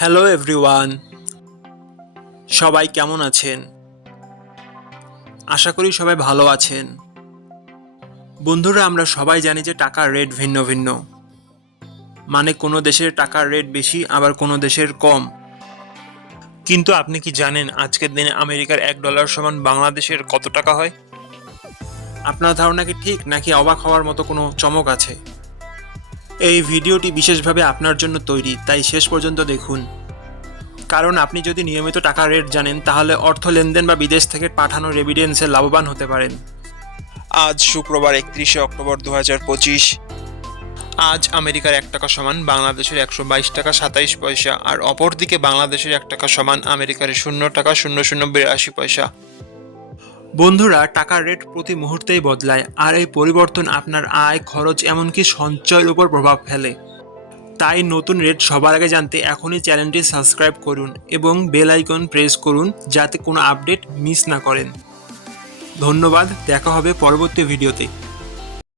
Hello everyone, সবাই কেমন আছেন? আশা করি সবাই ভালো আছেন। বন্ধুরা, আমরা সবাই জানি যে টাকার রেট ভিন্ন ভিন্ন। মানে কোনো দেশের টাকার রেট বেশি, আবার কোনো দেশের কম। কিন্তু আপনি কি জানেন আজকের দিনে আমেরিকার $1 সমান বাংলাদেশের কত টাকা হয়? আপনার ধারণা কি ঠিক, নাকি অবাক হওয়ার মতো কোনো চমক আছে? এই ভিডিওটি বিশেষভাবে আপনার জন্য তৈরি, তাই শেষ পর্যন্ত দেখুন। কারণ আপনি যদি নিয়মিত টাকার রেট জানেন, তাহলে অর্থ লেনদেন বা বিদেশ থেকে পাঠানো রেমিটেন্সে লাভবান হতে পারেন। আজ শুক্রবার 31শে অক্টোবর 2025। আজ আমেরিকার $1 সমান বাংলাদেশের 122 টাকা 27 পয়সা, আর অপরদিকে বাংলাদেশের $1 সমান আমেরিকার $0.0082 বন্ধুরা, টাকার রেট প্রতি মুহূর্তেই বদলায়, আর এই পরিবর্তন আপনার আয়, খরচ, এমনকি সঞ্চয়ের উপর প্রভাব ফেলে। তাই নতুন রেট সবার আগে জানতে এখনই চ্যানেলটি সাবস্ক্রাইব করুন এবং বেল আইকন প্রেস করুন, যাতে কোনো আপডেট মিস না করেন। ধন্যবাদ, দেখা হবে পরবর্তী ভিডিওতে।